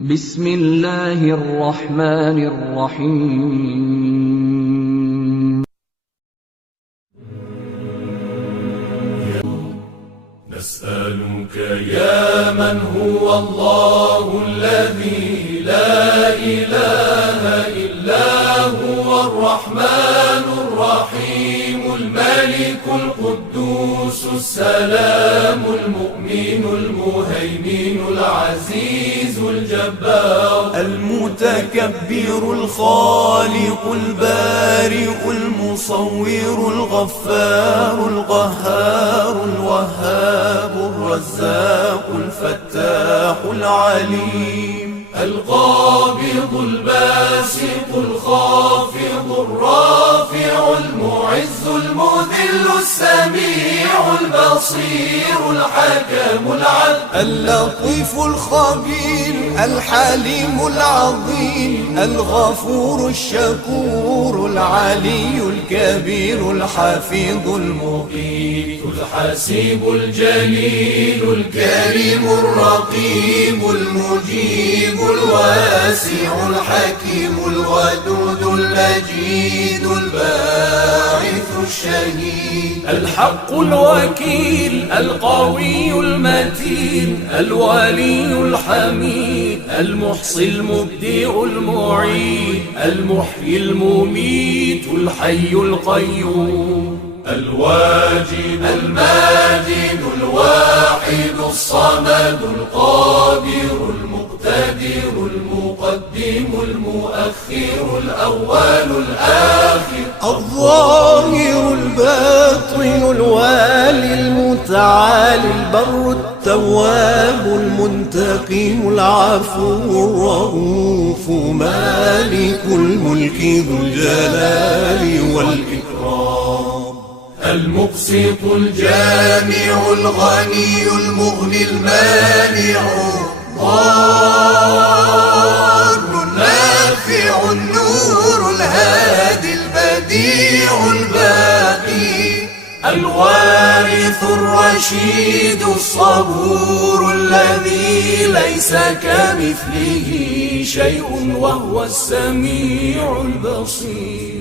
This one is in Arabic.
بسم الله الرحمن الرحيم. نسألك يا من هو الله الذي لا إله إلا هو الرحمن الرحيم الملك القدوس السلام المؤمن المهيمن العزيز الجبار المتكبر الخالق البارئ المصور الغفار القهار الوهاب الرزاق الفتاح العليم القابض الباسط الخافض الرافع المعز المذل السميع البصير الحكم العدل اللطيف الخبير الحليم العظيم الغفور الشكور العلي الكبير الحفيظ المقيت الحسيب الجليل الكريم الرقيب المجيب الواسع الحكيم الودود المجيد الباعث الشهيد الحق الوكيل القوي المتين الولي الحميد المحصي المبدئ المعيد المحيي المميت الحي القيوم الواجد الماجد الواحد الصمد القادر المقتدر المقدم المؤخر الأول الآخر الظاهر الباطن الوالي المتعالي البر التواب المنتقم العفو الرؤوف مالك الملك ذو الجلال والإكرام المقسط الجامع الغني المغني المانع ضار النافع النور الهادي البديع الباقي الوارث الرشيد الصبور الذي ليس كمثله شيء وهو السميع البصير